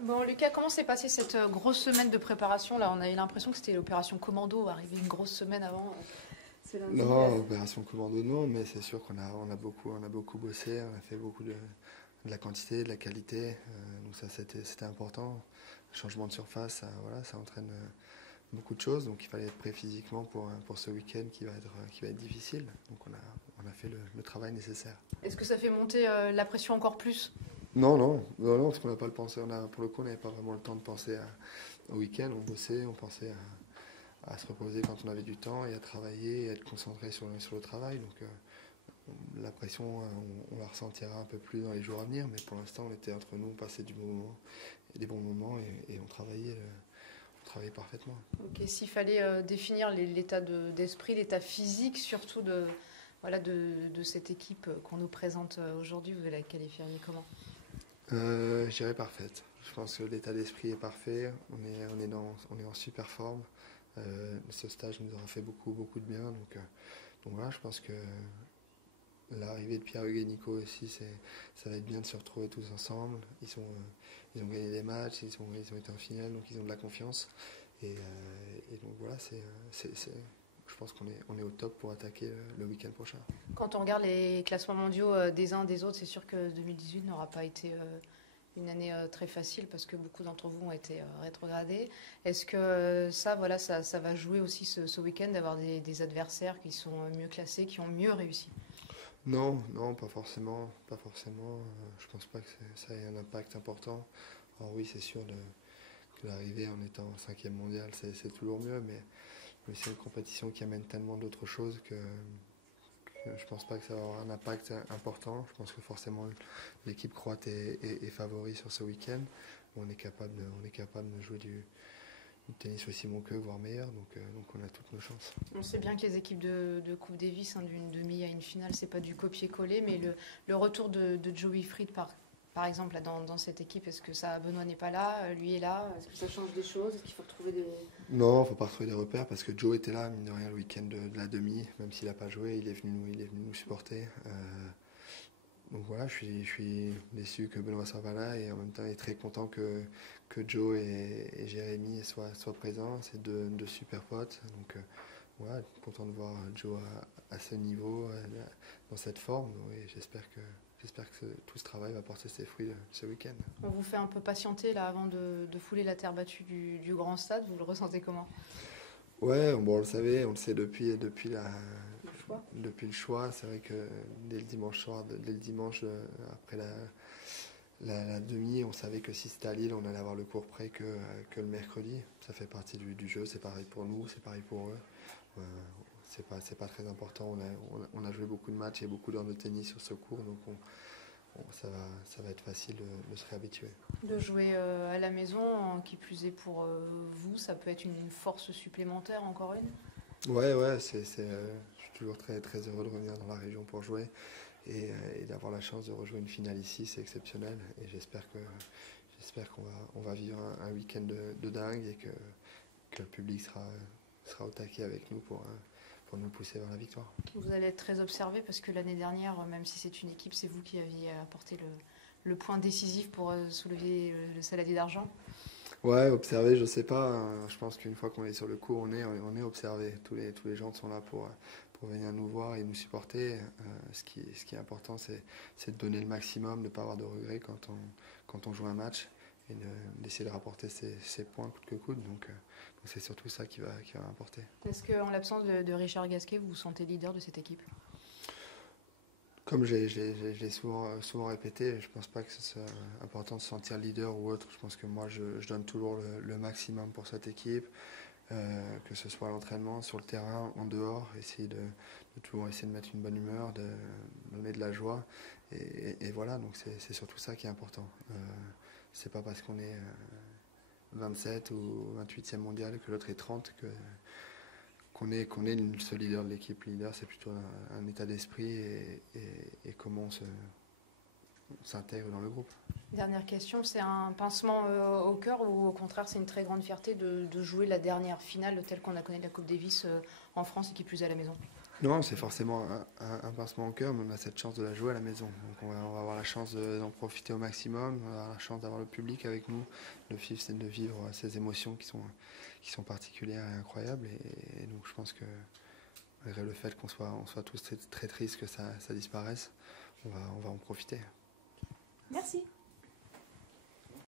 Bon, Lucas, comment s'est passée cette grosse semaine de préparation là? On a eu l'impression que c'était l'opération commando, arrivé une grosse semaine avant ce lundi. Non, opération commando non, mais c'est sûr on a beaucoup bossé, on a fait de la quantité, de la qualité, donc ça c'était important. Le changement de surface, voilà, ça entraîne beaucoup de choses, donc il fallait être prêt physiquement pour ce week-end qui va être difficile. Donc on a fait le travail nécessaire. Est-ce que ça fait monter la pression encore plus? Non, parce qu'on n'a pas le pensé, pour le coup on n'avait pas vraiment le temps de penser au week-end, on bossait, on pensait à se reposer quand on avait du temps et à travailler et à être concentré sur le travail. Donc la pression, on la ressentira un peu plus dans les jours à venir, mais pour l'instant on était entre nous, on passait des bons moments et on travaillait parfaitement. Ok, s'il fallait définir l'état d'esprit, l'état physique surtout voilà, de cette équipe qu'on nous présente aujourd'hui, vous la qualifieriez comment? Je dirais parfaite. Je pense que l'état d'esprit est parfait, on est en super forme. Ce stage nous aura fait beaucoup de bien, donc voilà, je pense que l'arrivée de Pierre-Hugues et Nico aussi, ça va être bien de se retrouver tous ensemble. Ils ont gagné des matchs, ils ont été en finale, donc ils ont de la confiance. Et donc voilà, je pense qu'on est au top pour attaquer le week-end prochain. Quand on regarde les classements mondiaux des uns des autres, c'est sûr que 2018 n'aura pas été une année très facile parce que beaucoup d'entre vous ont été rétrogradés. Est-ce que ça va jouer aussi ce week-end d'avoir des adversaires qui sont mieux classés, qui ont mieux réussi? Non, pas forcément. Je pense pas que ça ait un impact important. Alors oui, c'est sûr que l'arrivée en étant 5e mondial, c'est toujours mieux, mais c'est une compétition qui amène tellement d'autres choses que je pense pas que ça va avoir un impact important. Je pense que forcément l'équipe croate est favori sur ce week-end. On est capable de jouer du tennis aussi bon qu'eux, voire meilleur, donc on a toutes nos chances. On sait bien que les équipes de Coupe Davis, d'une demi à une finale, c'est pas du copier-coller, mais le retour de Joe Wilfried par exemple là, dans cette équipe, est-ce que Benoît n'est pas là, lui est là? Est-ce que ça change des choses? Est-ce qu'il faut retrouver des... Non, faut pas retrouver des repères parce que Joe était là, mine de rien, le week-end de la demi, même s'il n'a pas joué, il est venu nous supporter. Donc voilà, je suis déçu que Benoît soit pas là et en même temps il est très content que Joe et Jérémy soient présents. C'est deux super potes. Donc voilà, content de voir Joe à ce niveau, dans cette forme. Et j'espère que tout ce travail va porter ses fruits ce week-end. On vous fait un peu patienter là avant de fouler la terre battue du grand stade. Vous le ressentez comment? Ouais, bon, on le sait depuis le choix. C'est vrai que dès le dimanche soir, dès le dimanche après la demi, on savait que si c'était à Lille, on allait avoir le cours prêt que le mercredi. Ça fait partie du jeu, c'est pareil pour nous, c'est pareil pour eux. C'est pas très important. On a joué beaucoup de matchs et beaucoup d'heures de tennis sur ce cours, donc ça va être facile de se réhabituer. De jouer à la maison, qui plus est pour vous, ça peut être une force supplémentaire, encore une? Ouais, je suis toujours très heureux de revenir dans la région pour jouer et d'avoir la chance de rejouer une finale ici, c'est exceptionnel et j'espère qu'on va vivre un week-end de dingue et que le public sera au taquet avec nous pour nous pousser vers la victoire. Vous allez être très observé parce que l'année dernière, même si c'est une équipe, c'est vous qui aviez apporté le point décisif pour soulever le saladier d'argent. Ouais, observer, je sais pas. Je pense qu'une fois qu'on est sur le coup, on est observé. Tous les gens sont là pour venir nous voir et nous supporter. Ce qui est important, c'est de donner le maximum, de ne pas avoir de regrets quand on joue un match et d'essayer de rapporter ses points coûte que coûte. Donc c'est surtout ça qui va importer. Est-ce qu'en l'absence de Richard Gasquet, vous vous sentez leader de cette équipe? Comme je l'ai souvent répété, je pense pas que ce soit important de se sentir leader ou autre. Je pense que moi, je donne toujours le maximum pour cette équipe, que ce soit à l'entraînement, sur le terrain, en dehors, essayer de toujours essayer de mettre une bonne humeur, de donner de la joie. Et voilà, donc c'est surtout ça qui est important. C'est pas parce qu'on est 27 ou 28e mondial que l'autre est 30 qu'on est le seul leader de l'équipe. Le leader, c'est plutôt un état d'esprit et comment on s'intègre dans le groupe. Dernière question, c'est un pincement au cœur ou au contraire c'est une très grande fierté de jouer la dernière finale telle qu'on a connue de la Coupe Davis en France et qui plus est à la maison? Non, c'est forcément un pincement au cœur, mais on a cette chance de la jouer à la maison. Donc on va avoir la chance d'en profiter au maximum, on va avoir la chance d'avoir le public avec nous, de vivre ces émotions qui sont particulières et incroyables. Et donc je pense que malgré le fait on soit tous très, très tristes que ça disparaisse, on va en profiter. Merci.